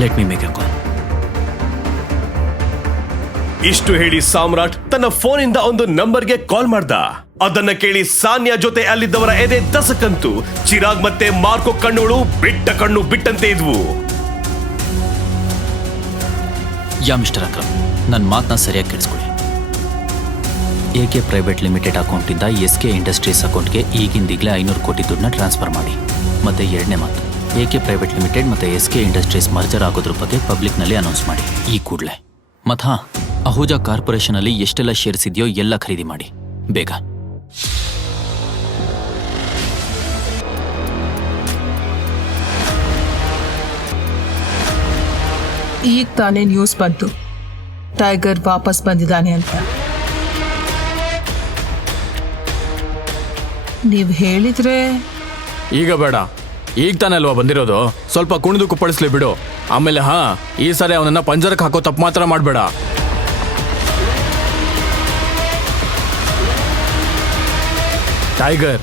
Let me make A ಕಾಲ್. ಇಷ್ಟು ಹೇಳಿ ಸಾಮ್ರಾಟ್ ತನ್ನ ಫೋನಿಂದ ಒಂದು ನಂಬರ್ಗೆ ಕಾಲ್ ಮಾಡ್ದ. ಅದನ್ನ ಕೇಳಿ ಸಾನ್ಯಾ ಜೊತೆ ಅಲ್ಲಿದ್ದವರ ಎದೆ ದಸಕಂತು. ಚಿರಾಗ್ ಮತ್ತೆ ಮಾರ್ಕೋ ಕಣ್ಣುಗಳು ಬಿಟ್ಟ ಕಣ್ಣು ಬಿಟ್ಟಂತೆ ಇದ್ವು. ಯಾ ಮಿಸ್ಟರ್ ಅಕ್ರಮ್, ನನ್ನ ಮಾತನ್ನ ಸರಿಯಾಗಿ ಕೇಳಿಸ್ಕೊಳ್ಳಿ. AK ಪ್ರೈವೇಟ್ ಲಿಮಿಟೆಡ್ ಅಕೌಂಟಿಂದ SK ಇಂಡಸ್ಟ್ರೀಸ್ ಅಕೌಂಟ್ಗೆ ಈಗಿಂದೀಗಲೇ 500 ಕೋಟಿ ದುಡ್ಡನ್ನ ಟ್ರಾನ್ಸ್ಫರ್ ಮಾಡಿ. ಮತ್ತೆ ಎರಡನೇ ಮಾತು, AK ಪ್ರೈವೇಟ್ ಲಿಮಿಟೆಡ್ ಮತ್ತೆ SK ಇಂಡಸ್ಟ್ರೀಸ್ ಮರ್ಜರ್ ಆಗೋದ್ರ ಬಗ್ಗೆ ಪಬ್ಲಿಕ್ನಲ್ಲಿ ಅನೌನ್ಸ್ ಮಾಡಿ ಈ ಕೂಡಲೇ. ಮತ್ತು ಹಾಂ, ಅಹುಜಾ ಕಾರ್ಪೊರೇಷನಲ್ಲಿ ಎಷ್ಟೆಲ್ಲ ಶೇರ್ಸ್ ಇದೆಯೋ ಎಲ್ಲ ಖರೀದಿ ಮಾಡಿ ಬೇಗ. ಈಗ ತಾನೇ ನ್ಯೂಸ್ ಬಂತು ಟೈಗರ್ ವಾಪಸ್ ಬಂದಿದ್ದಾನೆ ಅಂತ. ನೀವು ಹೇಳಿದ್ರೆ ಈಗ ಬೇಡ, ಈಗ ತಾನೇ ಅಲ್ವಾ ಬಂದಿರೋದು, ಸ್ವಲ್ಪ ಕುಣಿದು ಕುಪ್ಪಳಿಸ್ಲಿ ಬಿಡು. ಆಮೇಲೆ ಈ ಸಾರಿ ಅವನನ್ನ ಪಂಜರಕ್ಕೆ ಹಾಕೋ ತಪ್ಪು ಮಾತ್ರ ಮಾಡಬೇಡ. ಟೈಗರ್,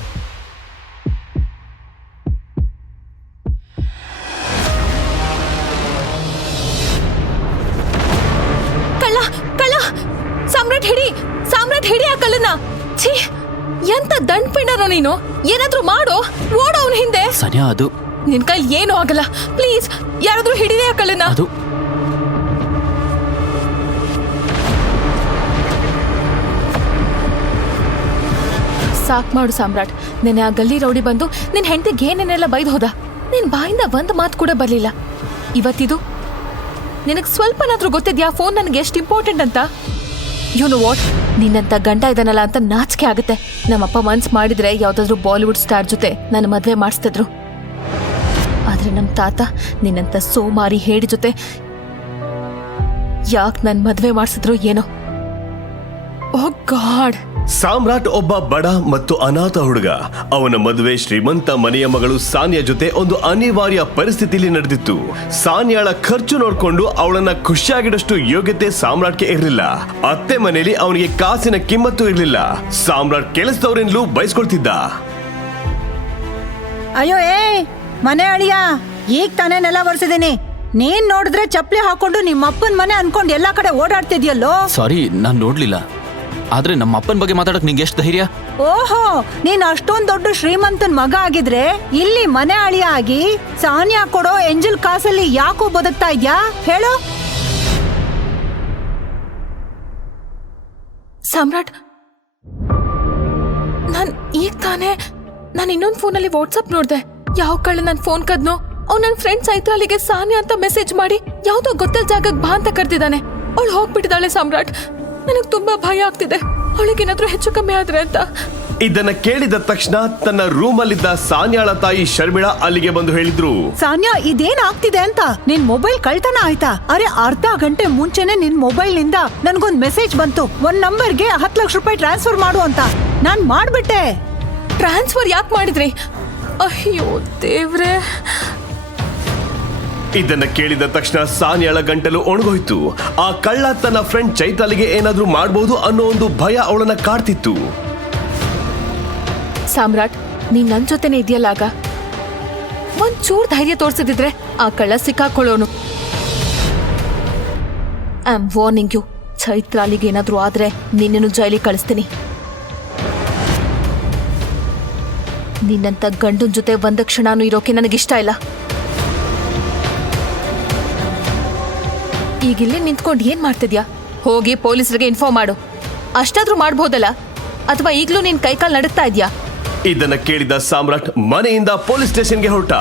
ಕಳ್ಳ ಕಳ್ಳ ಸಾಮ್ರಾಟ್ ಹಿಡಿ, ಸಾಮ್ರಾಟ್ ಹಿಡಿ ಆ ಕಳ್ಳನ. ಛೀ, ಎಂತ ದಂಡ್ಪಿಂಡರ ನೀನು, ಏನಾದ್ರೂ ಮಾಡೋ, ಓಡೋ ಅವನ ಹಿಂದೆ. ಸನ್ಯಾ, ಅದು ನಿನ್ ಕೈಲಿ ಏನೂ ಆಗಲ್ಲ, ಪ್ಲೀಸ್ ಯಾರಾದ್ರೂ ಹಿಡಿದೆ ಆ ಕಳ್ಳನ. ಅದು ಸಾಕ್ ಮಾಡು ಸಾಮ್ರಾಟ್. ನೆನೆ ಆ ಗಲ್ಲಿ ರೌಡಿ ಬಂದು ನಿನ್ ಹೆಂಡತಿಗೆ ಏನೇನೆಲ್ಲ ಬೈದು ಹೋದ. ನಿನ್ ಬಾಯಿಂದ ಒಂದ್ ಮಾತು ಕೂಡ ಬರ್ಲಿಲ್ಲ. ಇವತ್ತಿದು ನಿನಗ್ ಸ್ವಲ್ಪನಾದ್ರೂ ಗೊತ್ತಿದ್ಯಾ ಫೋನ್ ನನಗೆ ಎಷ್ಟು ಇಂಪಾರ್ಟೆಂಟ್ ಅಂತ? ಯು ನೋ ವಾಟ್, ನಿನ್ನಂತ ಗಂಡ ಇದನ್ನಲ್ಲ ಅಂತ ನಾಚಿಕೆ ಆಗುತ್ತೆ. ನಮ್ಮಪ್ಪ ಮನ್ಸ್ ಮಾಡಿದ್ರೆ ಯಾವ್ದಾದ್ರು ಬಾಲಿವುಡ್ ಸ್ಟಾರ್ ಜೊತೆ ನನ್ನ ಮದ್ವೆ ಮಾಡಿಸ್ತಿದ್ರು. ಆದ್ರೆ ನಮ್ ತಾತ ನಿನ್ನಂತ ಸೋಮಾರಿ ಹೇಡಿ ಜೊತೆ ಯಾಕೆ ನನ್ ಮದ್ವೆ ಮಾಡಿಸಿದ್ರು ಏನೋ. ಓ ಗಾಡ್. ಸಾಮ್ರಾಟ್ ಒಬ್ಬ ಬಡ ಮತ್ತು ಅನಾಥ ಹುಡುಗ. ಅವನ ಮದುವೆ ಶ್ರೀಮಂತ ಮನೆಯ ಮಗಳು ಸಾನ್ಯಾ ಜೊತೆ ಒಂದು ಅನಿವಾರ್ಯ ಪರಿಸ್ಥಿತಿಯಲ್ಲಿ ನಡೆದಿತ್ತು. ಸಾನ್ಯಾಳ ಖರ್ಚು ನೋಡ್ಕೊಂಡು ಅವಳನ್ನ ಖುಷಿಯಾಗಿಡಷ್ಟು ಯೋಗ್ಯತೆ ಸಾಮ್ರಾಟ್ಗೆ ಇರಲಿಲ್ಲ. ಅತ್ತೆ ಮನೆಯಲ್ಲಿ ಅವನಿಗೆ ಕಾಸಿನ ಕಿಮ್ಮತ್ತು ಇರಲಿಲ್ಲ. ಸಾಮ್ರಾಟ್ ಕೆಲಸದವರಿಂದಲೂ ಬಯಸ್ಕೊಳ್ತಿದ್ದ. ಅಯ್ಯೋ ಮನೆ ಅಳಿಯ, ಈಗ ತಾನೇ ನೆಲ ಒರೆಸಿದೀನಿ. ನೀನ್ ನೋಡಿದ್ರೆ ಚಪ್ಪಲಿ ಹಾಕೊಂಡು ನಿಮ್ಮಪ್ಪನ ಮನೆ ಅನ್ಕೊಂಡು ಎಲ್ಲಾ ಕಡೆ ಓಡಾಡ್ತಿದ್ಯಲ್ಲೋ. ಸಾರಿ, ನಾನು ನೋಡ್ಲಿಲ್ಲ. ಆದ್ರೆ ನಮ್ಮ ಅಪ್ಪನ ಬಗ್ಗೆ ಮಾತಾಡಕ್ ನಿಂಗೆ ಎಷ್ಟು ಧೈರ್ಯ? ಓಹೋ, ನೀನ್ ಅಷ್ಟೊಂದ್ ದೊಡ್ಡ ಶ್ರೀಮಂತನ್ ಮಗ ಆಗಿದ್ರೆ ಇಲ್ಲಿ ಮನೆ ಅಳಿಯ ಆಗಿ ಸಾನ್ಯಾ ಕೊಡೋ ಎಂಜಲ್ ಕಾಸಲ್ಲಿ ಯಾಕೋ ಬದುಕ್ತಾ ಇದ್ಯಾ ಹೇಳು? ಸಾಮ್ರಾಟ್, ನಾನು ಇನ್ನೊಂದು ಫೋನಲ್ಲಿ ವಾಟ್ಸ್ಆಪ್ ನೋಡ್ದೆ. ಯಾವ ಕಳ್ಳ ನನ್ ಫೋನ್ ಕದ್ನೋ ಅವ್ನು ನನ್ನ ಫ್ರೆಂಡ್ಸ್ ಆಯ್ತು ಅಲ್ಲಿಗೆ ಸಾನ್ಯಾ ಅಂತ ಮೆಸೇಜ್ ಮಾಡಿ ಯಾವ್ದೋ ಗೊತ್ತಿಲ್ಲ ಜಾಗಕ್ಕೆ ಬಾ ಅಂತ ಕರ್ತಿದ್ದಾನೆ. ಅವಳು ಹೋಗ್ಬಿಟ್ಟಿದ್ದಾಳೆ ಸಾಮ್ರಾಟ್. ನನಗ್ ತುಂಬಾ ಭಯ ಆಗ್ತಿದೆ, ಅವಳಿಗೇನಾದ್ರೂ ಹೆಚ್ಚು ಕಮ್ಮಿ ಆದ್ರೆ ಅಂತ. ಇದನ್ನ ಕೇಳಿದ ತಕ್ಷಣ ತನ್ನ ರೂಮ್ ಅಲ್ಲಿದ್ದ ಸಾನ್ಯಾಳ ತಾಯಿ ಶರ್ಮಿಳಾ ಅಲ್ಲಿಗೆ ಬಂದು ಹೇಳಿದ್ರು, ಸಾನ್ಯಾ, ಇದೇನ್ ಆಗ್ತಿದೆ ಅಂತ? ನಿನ್ ಮೊಬೈಲ್ ಕಳ್ತನ ಆಯ್ತಾ? ಅರೆ, ಅರ್ಧ ಗಂಟೆ ಮುಂಚೆನೆ ನಿನ್ ಮೊಬೈಲ್ ನಿಂದ ನನ್ಗೊಂದ್ ಮೆಸೇಜ್ ಬಂತು, ಒಂದ್ ನಂಬರ್ಗೆ 10 ಲಕ್ಷ ರೂಪಾಯಿ ಟ್ರಾನ್ಸ್ಫರ್ ಮಾಡು ಅಂತ. ನಾನ್ ಮಾಡ್ಬಿಟ್ಟೆ. ಟ್ರಾನ್ಸ್ಫರ್ ಯಾಕೆ ಮಾಡಿದ್ರಿ? ಅಯ್ಯೋ ದೇವ್ರೆ. ಇದನ್ನ ಕೇಳಿದ ತಕ್ಷಣ ಸಾನ್ಯಾಳ ಗಂಟಲು ಒಣಗೋಯ್ತು. ಆ ಕಳ್ಳ ತನ್ನ ಫ್ರೆಂಡ್ ಚೈತಾಲಿಗೆ ಏನಾದ್ರೂ ಮಾಡಬಹುದು ಅನ್ನೋ ಒಂದು ಭಯ ಅವಳನ್ನ ಕಾಡ್ತಿತ್ತು. ಸಾಮ್ರಾಟ್, ನೀನ್ ನನ್ ಜೊತೆನೆ ಇದೆಯಲ್ಲ, ಆಗ ಒಂದ್ ಚೂರ್ ಧೈರ್ಯ ತೋರ್ಸಿದ್ರೆ ಆ ಕಳ್ಳ ಸಿಕ್ಕಾಕೊಳ್ಳೋನು. I am warning you. ಚೈತ್ರಾಲಿಗೆ ಏನಾದ್ರೂ ಆದ್ರೆ ನಿನ್ನನ್ನು ಜೈಲಿಗೆ ಕಳಿಸ್ತೀನಿ. ನಿನ್ನಂತ ಗಂಡನ ಜೊತೆ ಒಂದ ಕ್ಷಣನೂ ಇರೋಕೆ ನನಗಿಷ್ಟ ಇಲ್ಲ. ಈಗಿಲ್ಲಿ ನಿಂತ್ಕೊಂಡು ಏನ್ ಮಾಡ್ತಿದ್ಯಾ? ಹೋಗಿ ಪೊಲೀಸರಿಗೆ ಇನ್ಫಾರ್ಮ್ ಮಾಡು. ಅಷ್ಟಾದ್ರೂ ಮಾಡ್ಬೋದಲ್ಲ? ಅಥವಾ ಈಗ್ಲೂ ನಿನ್ ಕೈಕಾಲ್ ನಡುತ್ತಾ ಇದ್ಯಾ? ಇದನ್ನ ಕೇಳಿದ ಸಾಮ್ರಾಟ್ ಮನೆಯಿಂದ ಪೊಲೀಸ್ ಸ್ಟೇಷನ್ಗೆ ಹೊರಟ.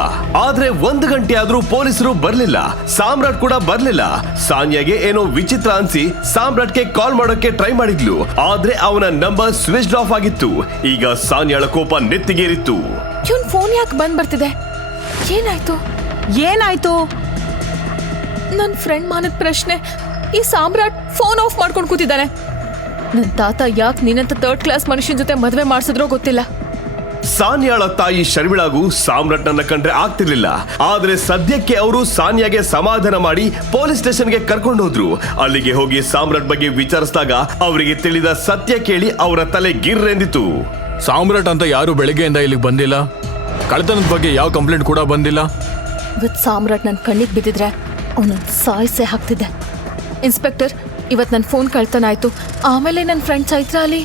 ಆದ್ರೆ 1 ಗಂಟೆ ಆದ್ರೂ ಪೊಲೀಸರು ಬರ್ಲಿಲ್ಲ. ಸಾಮ್ರಾಟ್ ಕೂಡ ಬರ್ಲಿಲ್ಲ. ಸಾನ್ಯಾಗೆ ಏನೋ ವಿಚಿತ್ರ ಅನ್ಸಿ ಸಾಮ್ರಾಟ್ಗೆ ಕಾಲ್ ಮಾಡೋಕೆ ಟ್ರೈ ಮಾಡಿದ್ಲು. ಆದ್ರೆ ಅವನ ನಂಬರ್ ಸ್ವಿಚ್ ಆಫ್ ಆಗಿತ್ತು. ಈಗ ಸಾನ್ಯಾಳ ಕೋಪ ನೆತ್ತಿಗೇರಿತ್ತು. ಇವನ್ ಫೋನ್ ಯಾಕೆ ಬಂದ್ ಬರ್ತಿದೆ? ಏನಾಯ್ತು? ನನ್ ಫ್ರೆಂಡ್ ಮಾನದ ಪ್ರಶ್ನೆ. ಈ ಸಾಮ್ರಾಟ್ ಫೋನ್ ಆಫ್ ಮಾಡ್ಕೊಂಡು ಕೂತಿದ್ದಾನೆ. ನನ್ ತಾತ ಯಾಕೆ ನಿನ್ನಂತ 3rd ಕ್ಲಾಸ್ ಮನುಷ್ಯನ ಜೊತೆ ಮದ್ವೆ ಮಾಡಿಸಿದ್ರೋ ಗೊತ್ತಿಲ್ಲ. ಸಾನ್ಯಾಳ ತಾಯಿ ಶರ್ಮಿಳಾಗೂ ಸಾಮ್ರಾಟ್ನನ್ನ ಕಂಡ್ರೆ ಆಗ್ತಿರ್ಲಿಲ್ಲ. ಆದ್ರೆ ಸದ್ಯಕ್ಕೆ ಅವರು ಸಾನ್ಯಾಗೆ ಸಮಾಧಾನ ಮಾಡಿ ಪೊಲೀಸ್ ಸ್ಟೇಷನ್ಗೆ ಕರ್ಕೊಂಡು ಹೋದ್ರು. ಅಲ್ಲಿಗೆ ಹೋಗಿ ಸಾಮ್ರಾಟ್ ಬಗ್ಗೆ ವಿಚಾರಿಸಿದಾಗ ಅವರಿಗೆ ತಿಳಿದ ಸತ್ಯ ಕೇಳಿ ಅವರ ತಲೆ ಗಿರ್ರೆಂದಿತು. ಸಾಮ್ರಾಟ್ ಅಂತ ಯಾರು ಬೆಳಗ್ಗೆಯಿಂದ ಇಲ್ಲಿಗೆ ಬಂದಿಲ್ಲ. ಕಳ್ತನದ ಬಗ್ಗೆ ಯಾವ ಕಂಪ್ಲೇಂಟ್ ಕೂಡ ಬಂದಿಲ್ಲ. ವಿತ್ ಸಾಮ್ರಾಟ್ ನನ್ ಕಣ್ಣಿಗೆ ಬಿದ್ದಿದ್ರೆ ಅವನನ್ನು ಸಾಯಿಸೇ ಹಾಕ್ತಿದ್ದೆ. ಇನ್ಸ್ಪೆಕ್ಟರ್, ಇವತ್ತು ನನ್ನ ಫೋನ್ ಕಳ್ತನ ಆಯ್ತು. ಆಮೇಲೆ ನನ್ನ ಫ್ರೆಂಡ್ ಚೈತ್ರ ಅಲ್ಲಿ.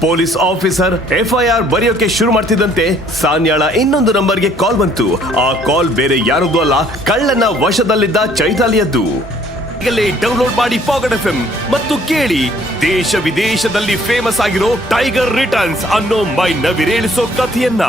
ಪೊಲೀಸ್ ಆಫೀಸರ್ FIR ಬರೆಯೋಕೆ ಶುರು ಮಾಡ್ತಿದ್ದಂತೆ ಸಾನ್ಯಾಳ ಇನ್ನೊಂದು ನಂಬರ್ಗೆ ಕಾಲ್ ಬಂತು. ಆ ಕಾಲ್ ಬೇರೆ ಯಾರದ್ದು ಅಲ್ಲ, ಕಳ್ಳನ ವಶದಲ್ಲಿದ್ದ ಚೈತಾಲಿಯದ್ದು. ಈಗಲೇ ಡೌನ್ಲೋಡ್ ಮಾಡಿ ಪಾಕೆಟ್ FM ಮತ್ತು ಕೇಳಿ ದೇಶ ವಿದೇಶದಲ್ಲಿ ಫೇಮಸ್ ಆಗಿರೋ ಟೈಗರ್ ರಿಟರ್ನ್ಸ್ ಅನ್ನೋ ಮೈ ನವಿರೇಳಿಸೋ ಕಥೆಯನ್ನ.